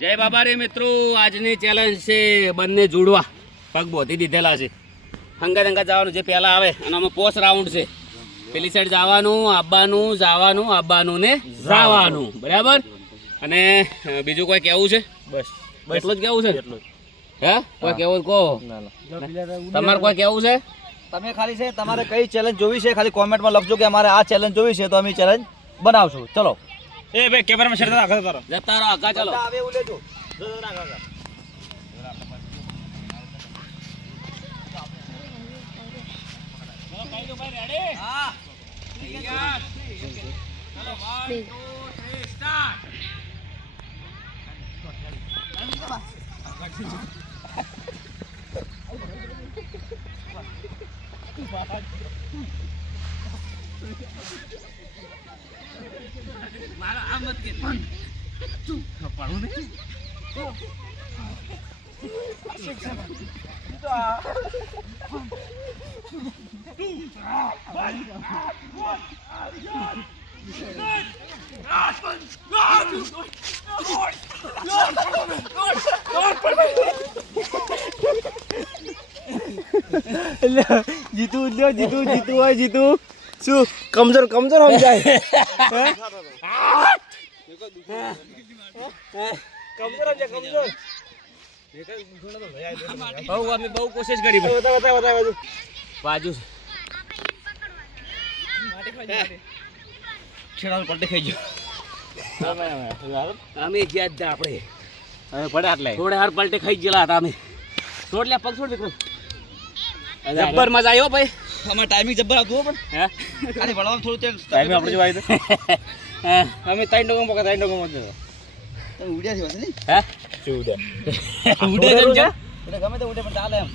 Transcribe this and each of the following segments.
જય બાબા રે મિત્રો, આજની ચેલેન્જ છે બંને જોડવા પગ બોધી દીધેલા છે. હંગા જવાનું જે પહેલા આવે અને આમાં પોસ્ટ રાઉન્ડ છે. પેલી સાઈડ જવાનું ને જવાનું બરાબર. અને બીજું કોઈ કેવું છે? બસ એટલું જ કેવું છે. હે કોઈ કેવું કહો? તમારે કોઈ કેવું છે? તમે ખાલી છે તમારે કઈ ચેલેન્જ જોવી છે ખાલી કોમેન્ટમાં લખજો કે અમારે આ ચેલેન્જ જોવી છે તો અમે ચેલેન્જ બનાવશું. ચલો એ ભાઈ કેમેરામાં શેર રાખો તારો જતા રહો આગા ચાલો. આવે એવું લેજો. હા મારા આ મત કે પાડું નહીં. જીતું હોય જીતું શું કમજોર સમજાય અમે બહુ કોશિશ કરી બાજુ પલટી ખાઈ ગયો. અમે જ્યાં જ આપણે હવે પડે આટલે થોડે હાર પલટે ખાઈ ગયેલા હતા અમે. છોડ લે પગ છોડ દીકરો. જબ્બર મજા આવ્યો ભાઈ. અમારે ટાઈમિંગ જબ્બર આવતું હો પણ હે ખાલી ભણવાનું થોડું ટાઈમ આપણે જોવાય તો અમે 3 ડોગો પકા 3 ડોગો મત દો તમે ઉડ્યા છે વસલી હે શું ઉડે કેમ છે? એટલે ગમે તે ઉડે પણ ચાલે એમ.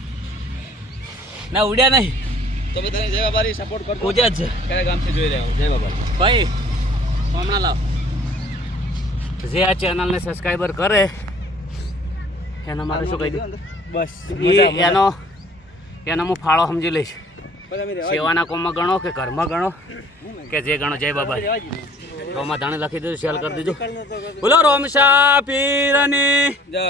ના ઉડ્યા નહીં તો બધાને જય બાબારી સપોર્ટ કરજો. ઉડ્યા જ છે. કયા ગામથી જોઈ રહ્યા હો? જય બાબારી. ભાઈ હમણાં લાવ જે આ ચેનલને સબસ્ક્રાઈબર કરે એના માટે શું કહી દઉં બસ એનો હું ફાળો સમજી લઈશ. સેવાના કોમમાં ગણો કે ઘરમાં ગણો કે જે ગણો જય બાબા રોમાં ધાણે લખી દીધું સેલ કરી દીધું. બોલો રોમશા પીરની જય